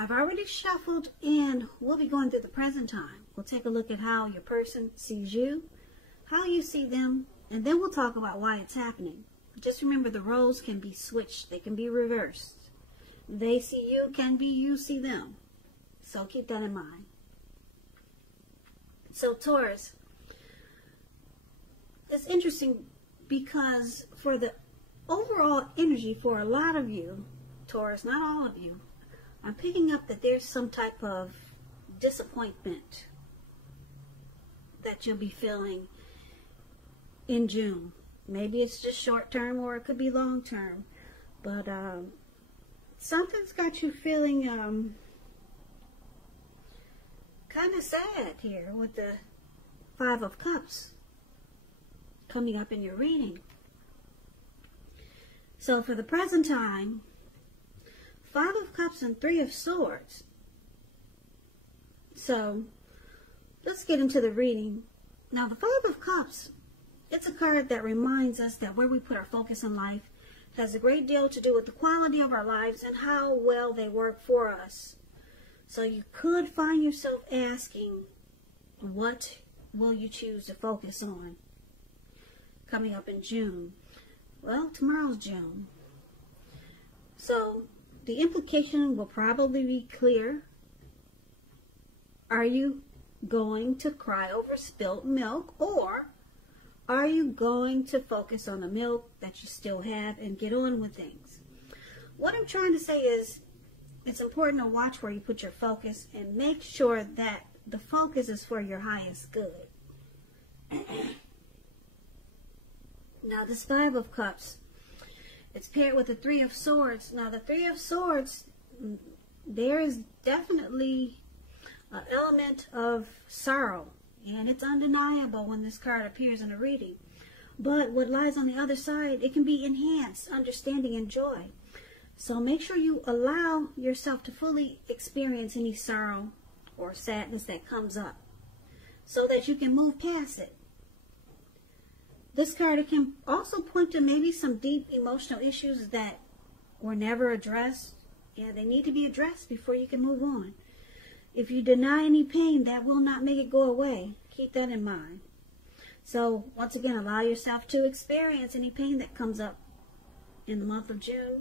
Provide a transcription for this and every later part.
I've already shuffled and we'll be going through the present time. We'll take a look at how your person sees you, how you see them, and then we'll talk about why it's happening. Just remember, the roles can be switched. They can be reversed. They see you can be you see them. So keep that in mind. So Taurus, it's interesting because for the overall energy for a lot of you, Taurus, not all of you, I'm picking up that there's some type of disappointment that you'll be feeling in June. Maybe it's just short term or it could be long term. But something's got you feeling kind of sad here with the Five of Cups coming up in your reading. So for the present time, Five of Cups and Three of Swords. So let's get into the reading. Now the Five of Cups, it's a card that reminds us that where we put our focus in life has a great deal to do with the quality of our lives and how well they work for us. So you could find yourself asking, what will you choose to focus on coming up in June? Well, tomorrow's June. So the implication will probably be clear. Are you going to cry over spilt milk, or are you going to focus on the milk that you still have and get on with things? What I'm trying to say is it's important to watch where you put your focus and make sure that the focus is for your highest good. Now this Five of Cups, it's paired with the Three of Swords. Now the Three of Swords, there is definitely an element of sorrow, and it's undeniable when this card appears in a reading. But what lies on the other side, it can be enhanced understanding and joy. So make sure you allow yourself to fully experience any sorrow or sadness that comes up so that you can move past it. This card can also point to maybe some deep emotional issues that were never addressed. Yeah, they need to be addressed before you can move on. If you deny any pain, that will not make it go away. Keep that in mind. So once again, allow yourself to experience any pain that comes up in the month of June,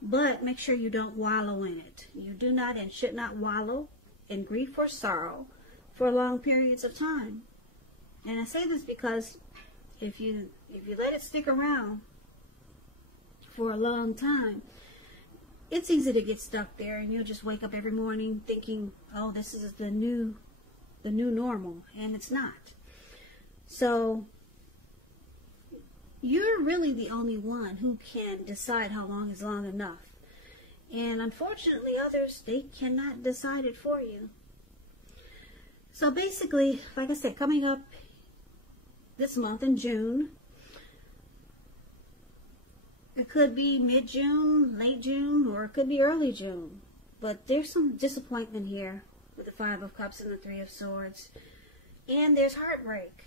but make sure you don't wallow in it. You do not and should not wallow in grief or sorrow for long periods of time. And I say this because if you let it stick around for a long time, it's easy to get stuck there, and you'll just wake up every morning thinking, oh, this is the new normal, and it's not. So you're really the only one who can decide how long is long enough. And unfortunately, others, they cannot decide it for you. So basically, like I said, coming up this month in June, it could be mid-June, late June, or it could be early June. But there's some disappointment here with the Five of Cups and the Three of Swords. And there's heartbreak.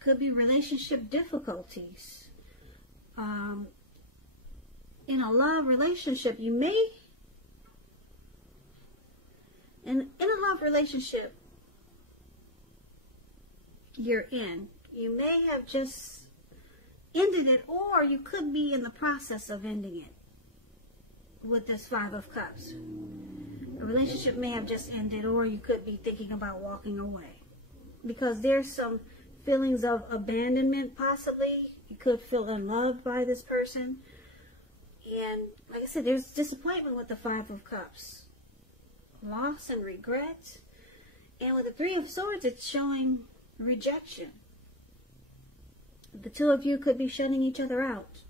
Could be relationship difficulties. In a love relationship, you may, in a love relationship you're in, you may have just ended it, or you could be in the process of ending it with this Five of Cups. A relationship may have just ended, or you could be thinking about walking away, because there's some feelings of abandonment possibly. You could feel unloved by this person, and like I said, there's disappointment with the Five of Cups, loss and regret. And with the Three of Swords, it's showing rejection. The two of you could be shutting each other out.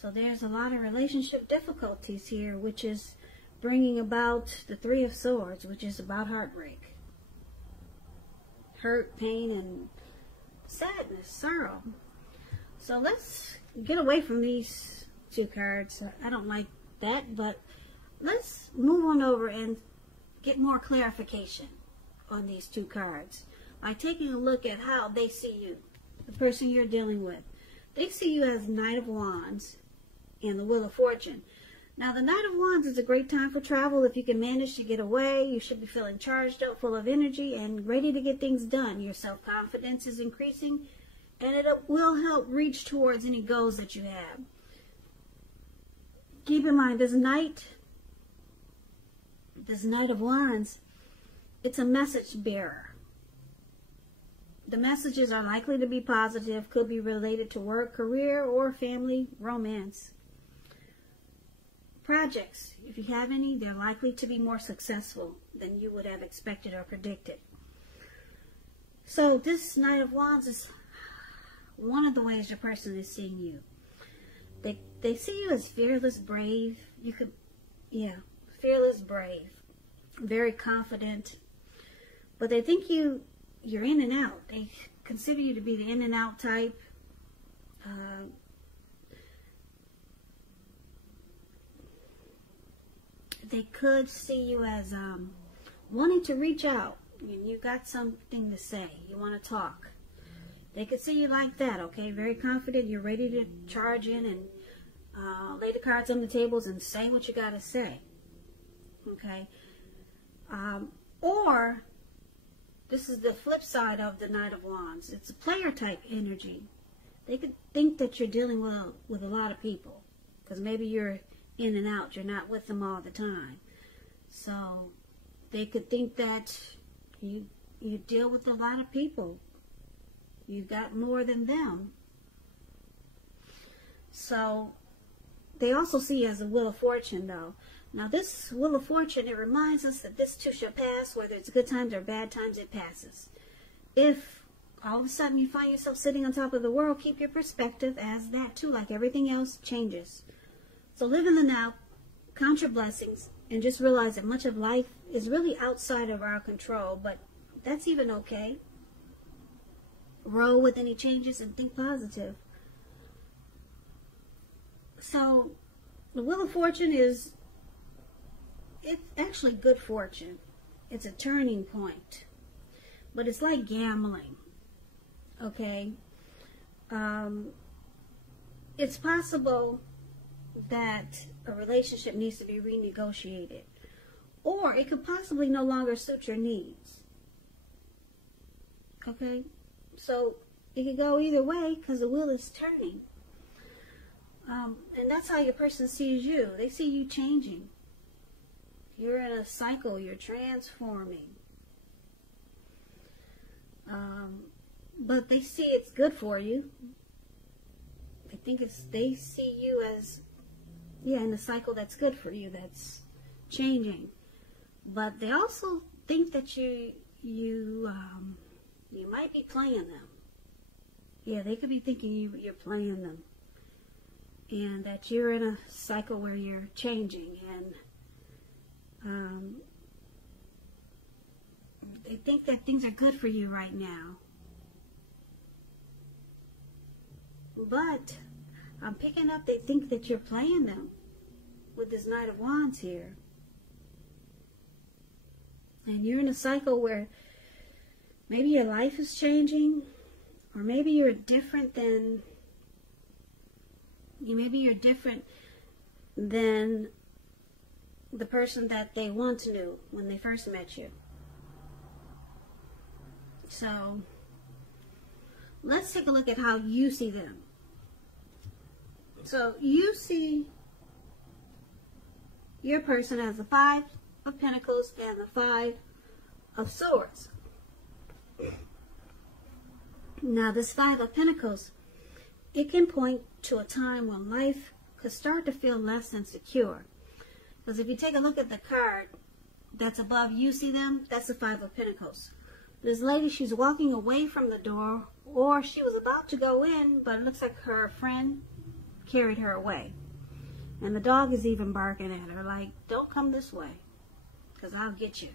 So there's a lot of relationship difficulties here, which is bringing about the Three of Swords, which is about heartbreak, hurt, pain, and sadness, sorrow. So let's get away from these two cards. I don't like that, but let's move on over and get more clarification on these two cards by taking a look at how they see you, the person you're dealing with. They see you as Knight of Wands and the Wheel of Fortune. Now, the Knight of Wands is a great time for travel. If you can manage to get away, you should be feeling charged up, full of energy, and ready to get things done. Your self-confidence is increasing, and it will help reach towards any goals that you have. Keep in mind, this Knight of Wands, it's a message bearer. The messages are likely to be positive, could be related to work, career, or family, romance. Projects, if you have any, they're likely to be more successful than you would have expected or predicted. So this Knight of Wands is one of the ways your person is seeing you. They see you as fearless, brave. Fearless, brave, very confident. But they think you're in and out. They consider you to be the in and out type. They could see you as wanting to reach out. You got something to say. You want to talk. They could see you like that, okay? Very confident. You're ready to charge in and lay the cards on the tables and say what you got to say, okay? Or this is the flip side of the Knight of Wands. It's a player type energy. They could think that you're dealing with a lot of people because maybe you're in and out. You're not with them all the time. So they could think that you deal with a lot of people. You've got more than them. So they also see you as a Wheel of Fortune, though. Now this Wheel of Fortune, it reminds us that this too shall pass. Whether it's good times or bad times, it passes. If all of a sudden you find yourself sitting on top of the world, keep your perspective as that too, like everything else changes. So live in the now, count your blessings, and just realize that much of life is really outside of our control, but that's even okay. Roll with any changes and think positive. So the Wheel of Fortune it's actually good fortune. It's a turning point, but it's like gambling, okay? It's possible that a relationship needs to be renegotiated, or it could possibly no longer suit your needs, okay? So it could go either way because the wheel is turning. And that's how your person sees you. They see you changing. You're in a cycle. You're transforming. But they see it's good for you. They see you as, in a cycle that's good for you, that's changing. But they also think that you might be playing them. Yeah, they could be thinking you're playing them. And that you're in a cycle where you're changing. And they think that things are good for you right now. But I'm picking up they think that you're playing them with this Knight of Wands here. And you're in a cycle where maybe your life is changing, or maybe you're different than the person that they once knew when they first met you. So let's take a look at how you see them. So you see your person as the Five of Pentacles and the Five of Swords. Now this Five of Pentacles, it can point to a time when life could start to feel less insecure. Because if you take a look at the card that's above, you see them, that's the Five of Pentacles. This lady, she's walking away from the door, or she was about to go in, but it looks like her friend carried her away. And the dog is even barking at her, like, don't come this way, because I'll get you.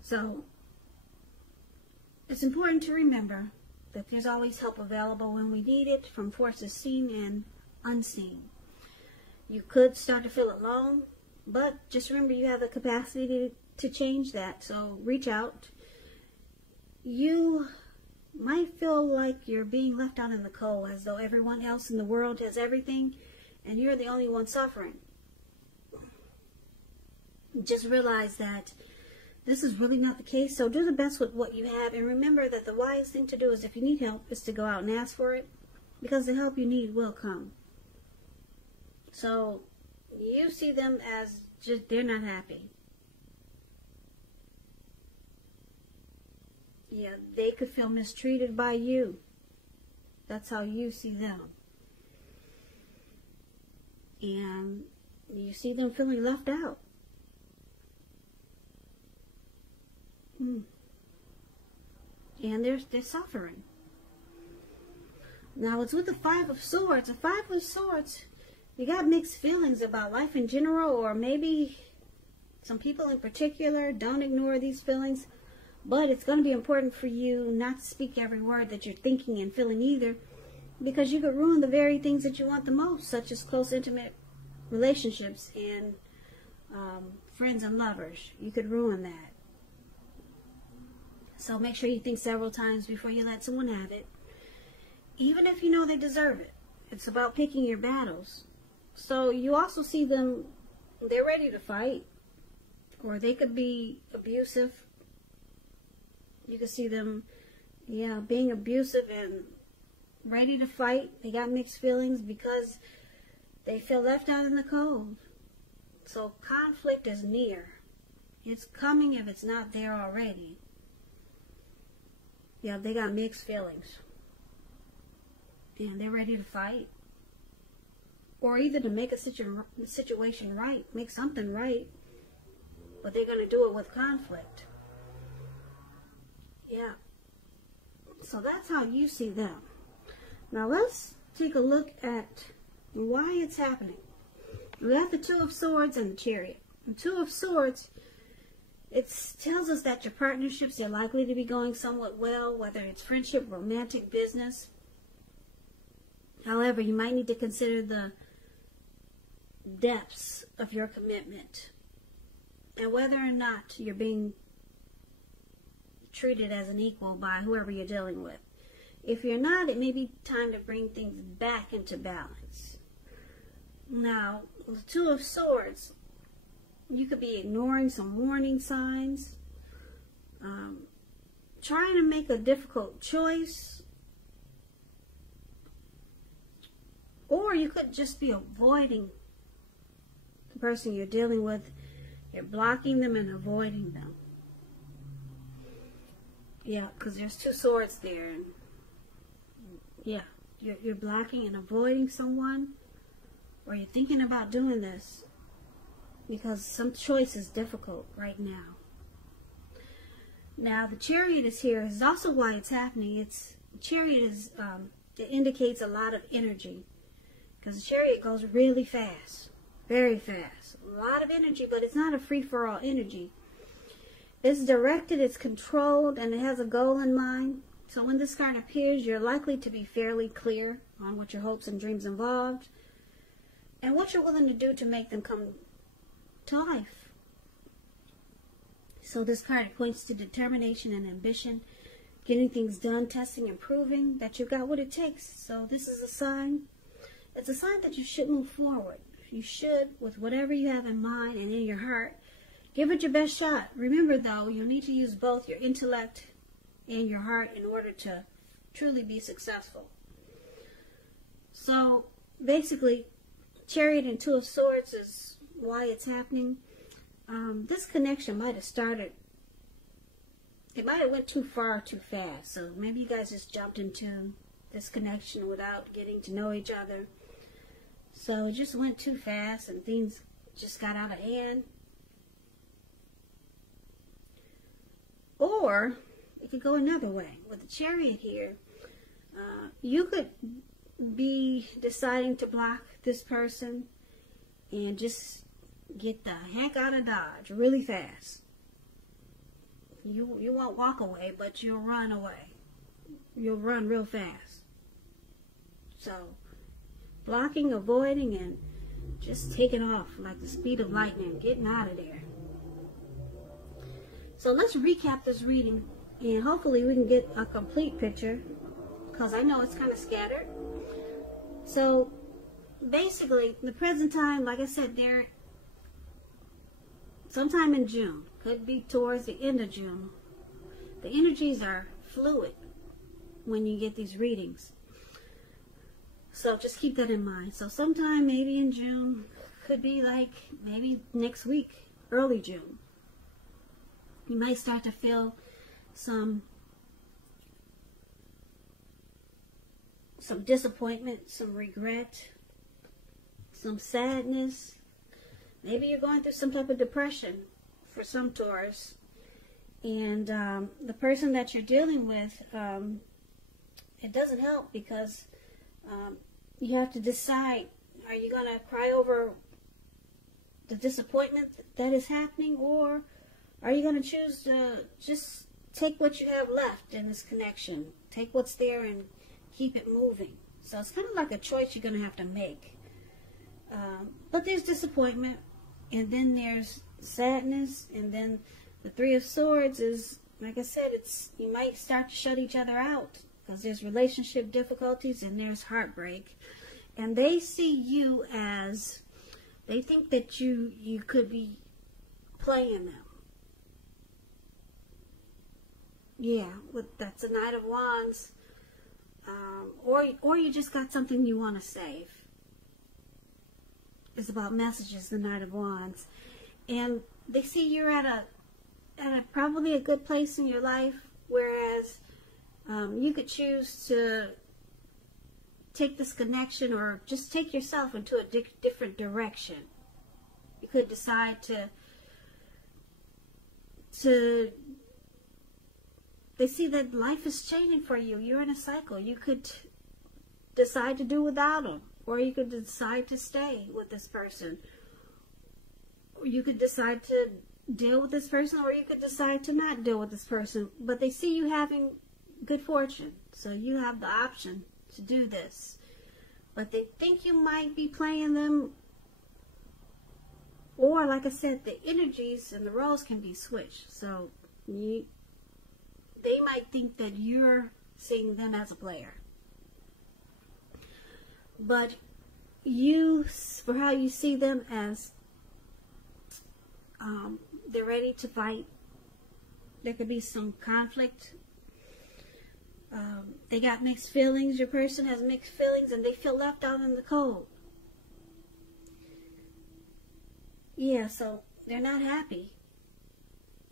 So it's important to remember that there's always help available when we need it, from forces seen and unseen. You could start to feel alone, but just remember you have the capacity to change that. So reach out. You might feel like you're being left out in the cold, as though everyone else in the world has everything and you're the only one suffering. just realize that this is really not the case. So do the best with what you have, and remember that the wise thing to do is, if you need help, is to go out and ask for it, because the help you need will come. So you see them as just, they're not happy. Yeah, they could feel mistreated by you. That's how you see them. And you see them feeling left out. And they're suffering. Now it's with the Five of Swords. The Five of Swords, you got mixed feelings about life in general, or maybe some people in particular. Don't ignore these feelings. But it's going to be important for you not to speak every word that you're thinking and feeling either, because you could ruin the very things that you want the most, such as close, intimate relationships and friends and lovers. You could ruin that. So make sure you think several times before you let someone have it, even if you know they deserve it. It's about picking your battles. So you also see them, they're ready to fight, or they could be abusive. You can see them, being abusive and ready to fight. They got mixed feelings because they feel left out in the cold. So conflict is near. It's coming if it's not there already. Yeah, they got mixed feelings. And they're ready to fight. Or either to make a situation right, make something right. But they're going to do it with conflict. Yeah. So that's how you see them. Now let's take a look at why it's happening. We have the Two of Swords and the Chariot. The Two of Swords, it tells us that your partnerships are likely to be going somewhat well, whether it's friendship, romantic, business. However, you might need to consider the depths of your commitment and whether or not you're being treated as an equal by whoever you're dealing with. If you're not, it may be time to bring things back into balance. Now, the Two of Swords, you could be ignoring some warning signs, trying to make a difficult choice, or you could just be avoiding the person you're dealing with. You're blocking them and avoiding them. Yeah, because there's two swords there. And yeah, you're blocking and avoiding someone, or you're thinking about doing this because some choice is difficult right now. Now, the Chariot is here. Is also why it's happening. Chariot is, it indicates a lot of energy, because the Chariot goes really fast, very fast. A lot of energy, but it's not a free-for-all energy. It's directed, it's controlled, and it has a goal in mind. So when this card appears, you're likely to be fairly clear on what your hopes and dreams involved and what you're willing to do to make them come to life. So this card points to determination and ambition, getting things done, testing and proving that you've got what it takes. So this is a sign. It's a sign that you should move forward. You should, with whatever you have in mind and in your heart, give it your best shot. Remember, though, you'll need to use both your intellect and your heart in order to truly be successful. So, basically, Chariot and Two of Swords is why it's happening. This connection might have started, it might have went too far too fast. So maybe you guys just jumped into this connection without getting to know each other. So it just went too fast and things just got out of hand. Or it could go another way. With the Chariot here, you could be deciding to block this person and just get the heck out of Dodge really fast. You won't walk away, but you'll run away. You'll run real fast. So, blocking, avoiding, and just taking off like the speed of lightning, getting out of there. So let's recap this reading, and hopefully we can get a complete picture, because I know it's kind of scattered. So basically, the present time, like I said, sometime in June. Could be towards the end of June. The energies are fluid when you get these readings. So just keep that in mind. So sometime maybe in June, could be like maybe next week, early June. You might start to feel some disappointment, some regret, some sadness. Maybe you're going through some type of depression for some Taurus. And the person that you're dealing with, it doesn't help because you have to decide, are you going to cry over the disappointment that is happening, or are you going to choose to just take what you have left in this connection, take what's there and keep it moving? So it's kind of like a choice you're going to have to make. But there's disappointment, and then there's sadness, and then the Three of Swords is, like I said, you might start to shut each other out because there's relationship difficulties and there's heartbreak. And they see you as, they think that you could be playing them. Yeah, that's a Knight of Wands. Or you just got something you want to save. It's about messages, the Knight of Wands. And they see you're at a probably a good place in your life, whereas you could choose to take this connection or just take yourself into a different direction. You could decide to they see that life is changing for you. You're in a cycle. You could decide to do without them, or you could decide to stay with this person, or you could decide to deal with this person, or you could decide to not deal with this person. But they see you having good fortune, so you have the option to do this. But they think you might be playing them, or like I said, the energies and the roles can be switched. So they might think that you're seeing them as a player, but you, for how you see them, as they're ready to fight. There could be some conflict. They got mixed feelings. Your person has mixed feelings, and they feel left out in the cold. Yeah, so they're not happy.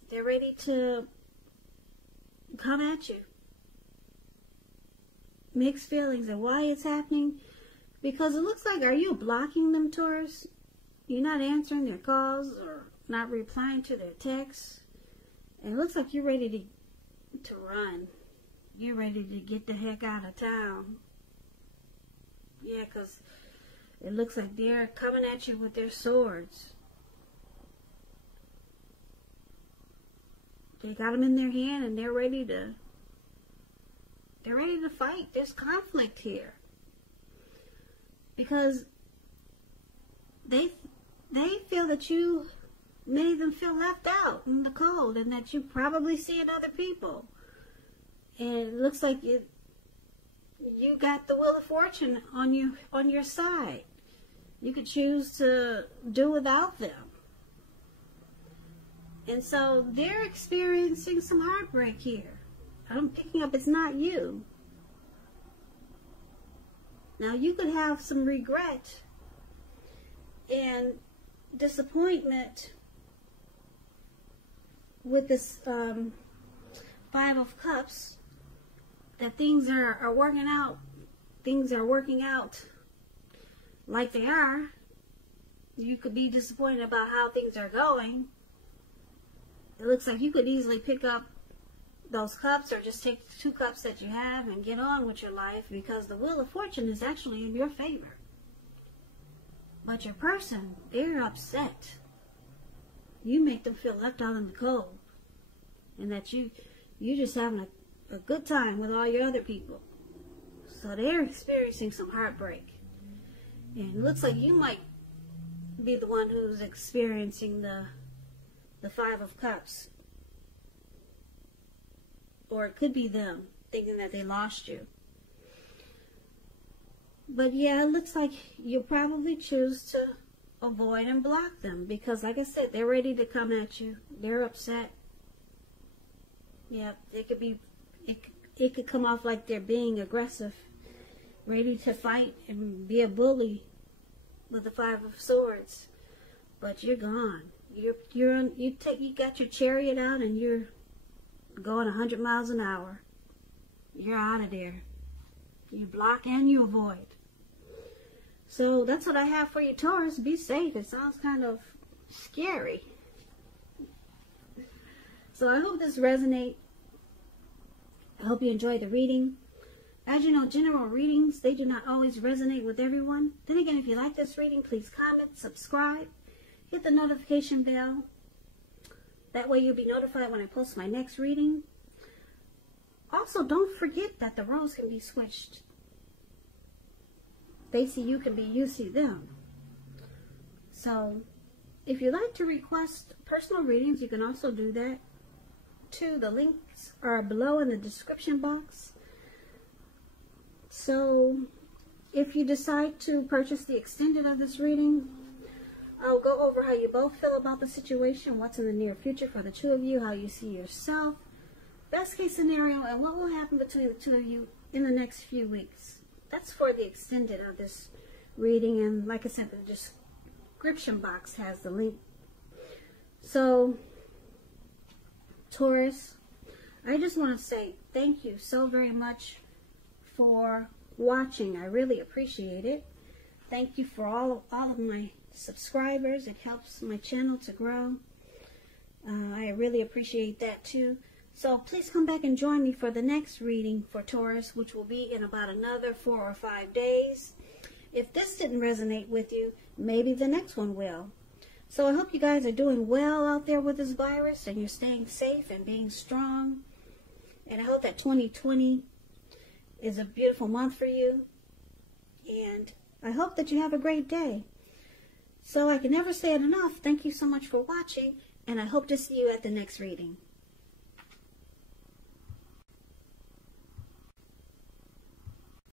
They're ready to come at you. Mixed feelings. And why it's happening? Because it looks like, are you blocking them, Taurus? You're not answering their calls or not replying to their texts. And it looks like you're ready to run. You're ready to get the heck out of town. Yeah, because it looks like they're coming at you with their swords. They got them in their hand, and they're ready to fight. There's conflict here. Because they feel that you made them feel left out in the cold, and that you probably seeing other people. And it looks like you got the Wheel of Fortune on your side. You could choose to do without them. And so they're experiencing some heartbreak here. I'm picking up it's not you. Now you could have some regret and disappointment with this Five of Cups, that things are working out. Things are working out like they are. You could be disappointed about how things are going. It looks like you could easily pick up those cups, or just take the 2 cups that you have and get on with your life, because the Wheel of Fortune is actually in your favor. But your person, they're upset. You make them feel left out in the cold, and that you just having a good time with all your other people. So they're experiencing some heartbreak. And it looks like you might be the one who's experiencing the Five of Cups. Or it could be them thinking that they lost you. But yeah, it looks like you'll probably choose to avoid and block them, because like I said, they're ready to come at you. They're upset. Yeah, it could come off like they're being aggressive, ready to fight and be a bully with the Five of Swords. But you're gone. You got your chariot out and you're going 100 miles an hour. You're out of there. You block and you avoid. So that's what I have for you, Taurus. Be safe. It sounds kind of scary. So I hope this resonates. I hope you enjoyed the reading. As you know, general readings, they do not always resonate with everyone. Then again, if you like this reading, please comment, subscribe, hit the notification bell. That way you'll be notified when I post my next reading. Also, don't forget that the roles can be switched. They see you can be you see them. So, if you'd like to request personal readings, you can also do that too. The links are below in the description box. So, if you decide to purchase the extended of this reading, I'll go over how you both feel about the situation, what's in the near future for the two of you, how you see yourself, best case scenario, and what will happen between the two of you in the next few weeks. That's for the extended of this reading, and like I said, the description box has the link. So, Taurus, I just want to say thank you so very much for watching. I really appreciate it. Thank you for all of my subscribers. It helps my channel to grow. I really appreciate that too. So please come back and join me for the next reading for Taurus, which will be in about another 4 or 5 days. If this didn't resonate with you, maybe the next one will. So I hope you guys are doing well out there with this virus and you're staying safe and being strong. And I hope that 2020 is a beautiful month for you. And I hope that you have a great day. So I can never say it enough. Thank you so much for watching, and I hope to see you at the next reading.